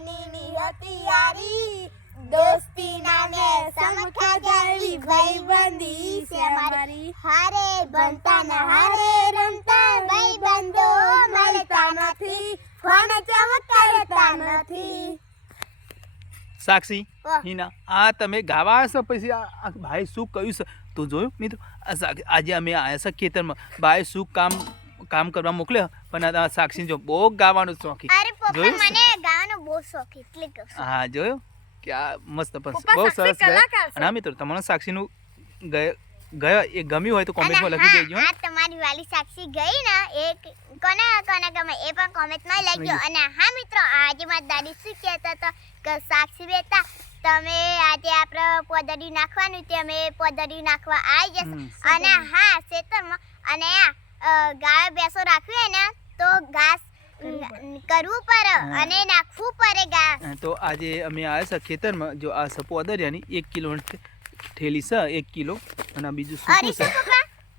ની હતી યારી दोस्ती नामे समखा जाली भाईबंदी से हमारी हारे बनता न हारे रमता भाईबंधो મળતા નથી ફોન ચમકારતા નથી। સાક્ષી હિના આ તમે ગાવા આવ્યા છો પછી આ ભાઈ શું કહ્યું છે તો જોયું મિત્રો આજે અમે આવ્યા છે ખેતરમાં ભાઈ શું કામ કરવા મોકલ્યા પણ આ સાક્ષી જો બહુ ગાવાનું શોખી અરે પપ્પા મને ગાવાનો બહુ શોખ એટલે કહું હા જોયું કે આ મસ્ત બહુ સરસ ગયા અને હા મિત્રો તમારા સાક્ષીનું ગયો એ ગમ્યું હોય તો કોમેન્ટમાં લખી દેજો હા તમારી વાલી સાક્ષી ગઈ ને એક કોના ગમે એ પણ કોમેન્ટમાં લખજો અને હા મિત્રો આજે મારી દાદી શું કહેતા હતા કે સાક્ષી બેટા તમે આજે આપણે પોદરી નાખવાનું તે અમે પોદરી નાખવા આવી જશે અને હા ખેતરમાં અને ગાય ભેંસો રાખવી હોય ને તો ઘાસ કરવું પડે અને નાખવું પડે ઘાસ। તો આજે અમે આવ્યા છે ખેતરમાં જો આ પોદરિયાની 1 કિલો થેલી છે 1 કિલો અને બીજું સૂકું છે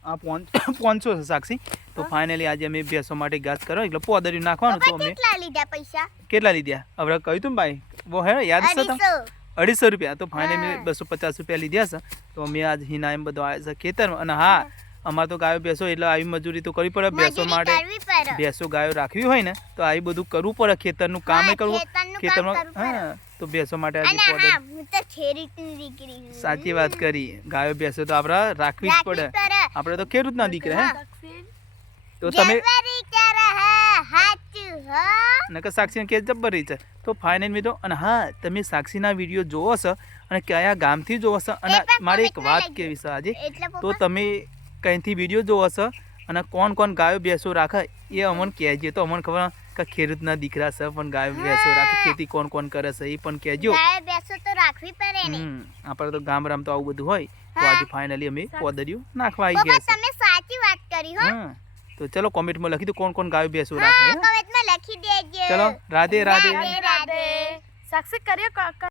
આ 500 છે સાક્ષી તો ફાઇનલી આજે અમે ભેંસો માટે ઘાસ કરવા એટલે પોદરિયું નાખવાનું તો અમે કેટલા લીધા પૈસા કેટલા લીધા હવે કહ્યું તું ભાઈ વો હે યાદ છે તમને 250 રૂપિયા તો ફાઇનલી મેં 250 રૂપિયા લીધા છે તો અમે આજ હિના એમ બધો આવ્યા છે ખેતરમાં અને હા અમારે તો ગાયો ભેંસો એટલે આવી મજૂરી તો કરવી પડે ભેંસો માટે ભેંસો ગાયો રાખવી હોય ને તો આવી બધું કરવું પડે ખેતરનું કામ કરવું ખેતરમાં હા તો ભેંસો માટે સાચી વાત કરી ગાયો ભેંસો તો આપણે રાખવી જ પડે આપણે તો ખેડૂતના દીકરા હે તો તમે નકર સાક્ષીને કે જબ્બરી છે તો ફાઇનલ મિત્રો અને હા તમે સાક્ષીના વિડીયો જોવો છો અને કયા ગામથી જોવો છો અને મારી એક વાત કેવી છે આજે તો તમે કંઈથી વિડીયો જોવો છો અને કોણ ગાયો ભેંસો રાખે એ અમને કહેજો તો અમને ખબર કે ખેડૂતના દીકરા છે પણ ગાયો ભેંસો રાખે ખેતી કોણ કરે છે એ પણ કહેજો આપણે તો ગામડામાં તો આવું બધું હોય તો આજે ફાઇનલી અમે પોદરિયું નાખવા આવી ગયા તમે સાચી વાત કરી હો તો ચલો કોમેન્ટમાં લખી દો કોણ ગાયો ભેંસો રાખે કોમેન્ટમાં લખી દેજો ચલો રાધે રાધે રાધે રાધે સક્સેસ કર્યો